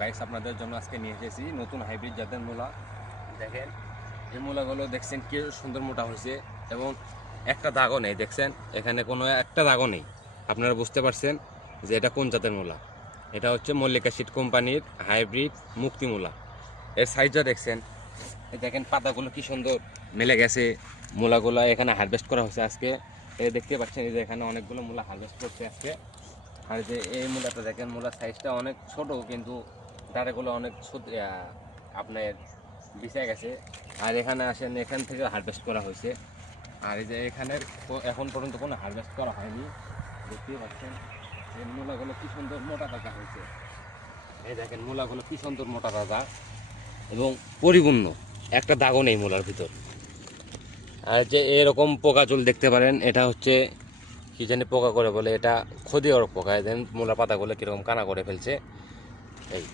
Guys, আপনাদের জন্য আজকে নিয়ে এসেছি নতুন হাইব্রিড জাতের মূলা। দেখেন এই মূলাগুলো দেখছেন কি সুন্দর মোটা হয়েছে এবং একটা দাগও নেই। দেখছেন এখানে কোনো একটা দাগও নেই। আপনারা বুঝতে পারছেন যে এটা কোন জাতের মূলা। এটা হচ্ছে মল্লিকা সিড কোম্পানির হাইব্রিড মুক্তি মূলা। এর সাইজও দেখছেন, এই দেখেন পাতাগুলো কি সুন্দর মেলে গেছে। মূলাগুলো এখানে হারভেস্ট করা হয়েছে আজকে। এই দেখতে পাচ্ছেন এই যে এখানে অনেকগুলো মূলা হারভেস্ট করছে আজকে। আর যে এই মূলাটা দেখেন, মূলার সাইজটা অনেক ছোট কিন্তু ডাঁটাগুলো অনেক আপনার বিছায় গেছে। আর এখানে আসেন, এখান থেকে হারভেস্ট করা হয়েছে। আর এই যে এখানের এখন পর্যন্ত কোনো হারভেস্ট করা হয়নি। দেখতেই পাচ্ছেন এই মূলাগুলো কি সুন্দর মোটা তাজা হয়েছে। এই দেখেন মূলাগুলো কি সুন্দর মোটা তাজা এবং পরিপূর্ণ, একটা দাগও নেই মূলার ভিতর। আর যে এরকম পোকা চুল দেখতে পারেন, এটা হচ্ছে কি জানি পোকা করে বলে, এটা ক্ষতিকারক পোকা। দেন মূলা পাতাগুলো কীরকম কানা করে ফেলছে এই